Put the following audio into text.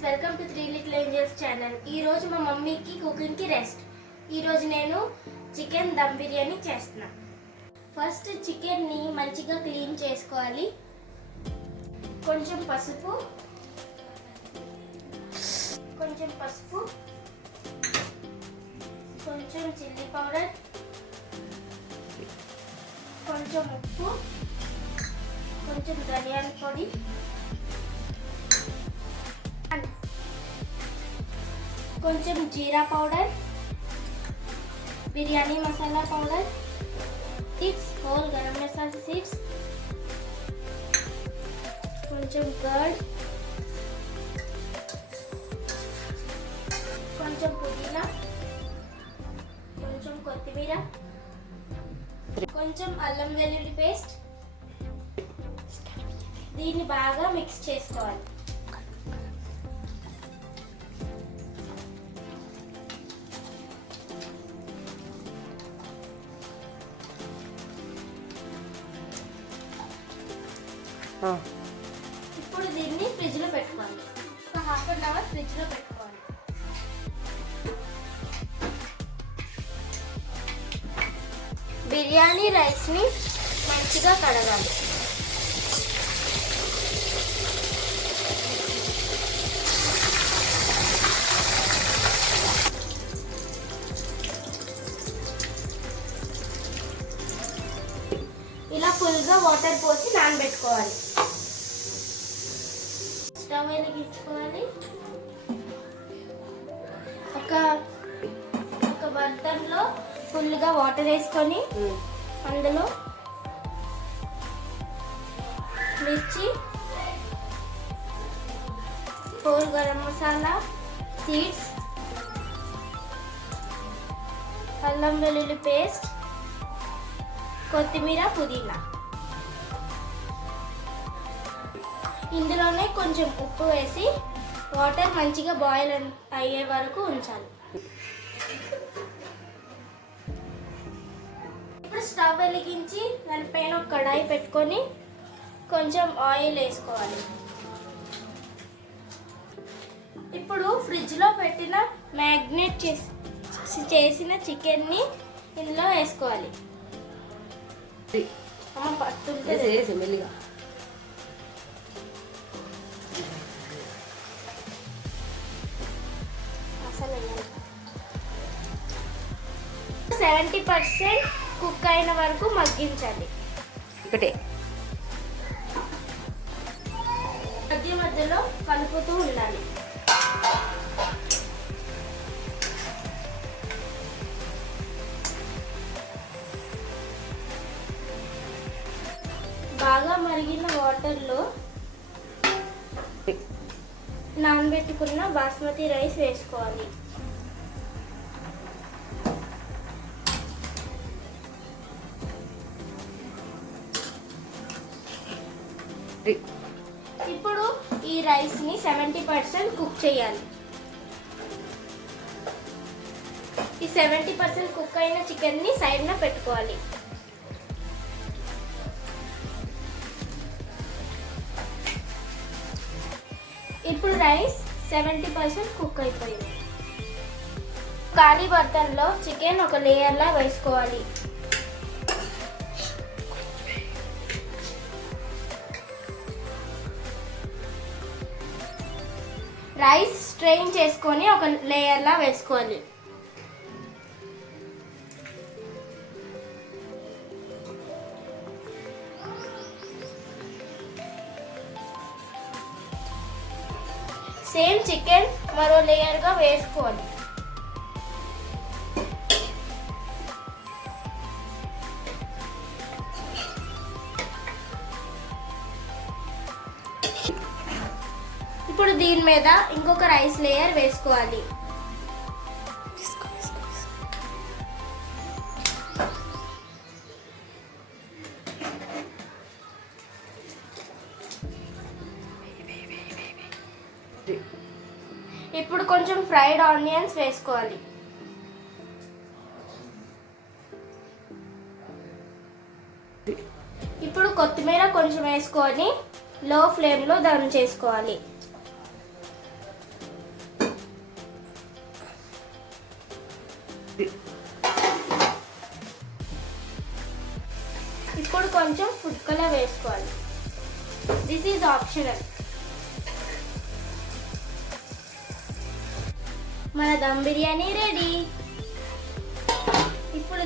Friends, welcome to 3 little angels channel. ఈరోజు మా మమ్మీకి కుకింగ్కి రెస్ట్. ఈరోజు నేను చికెన్ దమ్ బిర్యానీ చేస్తున్నా. ఫస్ట్ చికెన్ని మంచిగా క్లీన్ చేసుకోవాలి. కొంచెం పసుపు, కొంచెం చిల్లీ పౌడర్, కొంచెం ఉప్పు, కొంచెం ధనియాల పొడి, కొంచెం జీరా powder, biryani masala powder, seeds, whole garam masala seeds, కొంచెం కర్డ్, కొంచెం పుదీనా, కొంచెం కొత్తిమీర, కొంచెం అల్లం వెల్లుల్లి పేస్ట్. దీన్ని బాగా మిక్స్ చేసుకోవాలి. ఇప్పుడు దీన్ని ఫ్రిడ్జ్లో పెట్టుకోవాలి. ఒక హాఫ్ అన్ అవర్ ఫ్రిడ్జ్లో పెట్టుకోవాలి. బిర్యానీ రైస్ని మంచిగా కడగాలి. ఇలా ఫుల్గా వాటర్ పోసి నానబెట్టుకోవాలి. స్టవ్ వెలిగించుకోవాలి. ఒక బర్తన్లో ఫుల్గా వాటర్ వేసుకొని అందులో మిర్చి, హోల్ గరం మసాలా, సీడ్స్, అల్లం వెల్లుల్లి పేస్ట్, కొత్తిమీర, పుదీనా. ఇందులోనే కొంచెం ఉప్పు వేసి వాటర్ మంచిగా బాయిల్ అయ్యే వరకు ఉంచాలి. ఇప్పుడు స్టవ్ వెలిగించి దానిపైన ఒక కడాయి పెట్టుకొని కొంచెం ఆయిల్ వేసుకోవాలి. ఇప్పుడు ఫ్రిడ్జ్లో పెట్టిన మ్యాగ్నేట్ చేసిన చికెన్ని ఇందులో వేసుకోవాలి. మెల్లిగా 70% కుక్ అయిన వరకు మగ్గించాలి. ఒకటే మధ్య మధ్యలో కలుపుతూ ఉండాలి. బాగా మరిగిన వాటర్లో నానబెట్టుకున్న బాస్మతి రైస్ వేసుకోవాలి. ఇప్పుడు ఈ రైస్ని 70% కుక్ చేయాలి. ఈ 70% కుక్ అయిన చికెన్ని సైడ్న పెట్టుకోవాలి. ఇప్పుడు రైస్ 70% కుక్ అయిపోయింది. ఖాళీ బర్తన్లో చికెన్ ఒక లేయర్లా వేసుకోవాలి. రైస్ స్ట్రెయిన్ చేసుకొని ఒక లేయర్లా వేసుకోవాలి. సేమ్ చికెన్ మరో లేయర్గా వేసుకోవాలి. ఇప్పుడు దీని మీద ఇంకొక రైస్ లేయర్ వేసుకోవాలి. ఇప్పుడు కొంచెం ఫ్రైడ్ ఆనియన్స్ వేసుకోవాలి. ఇప్పుడు కొత్తిమీర కొంచెం వేసుకొని లో ఫ్లేమ్లో దమ్ చేసుకోవాలి. ఇప్పుడు కొంచెం ఫుడ్ కలర్ వేసుకోవాలి. This is optional. మన దమ్ బిర్యానీ రెడీ. ఇప్పుడు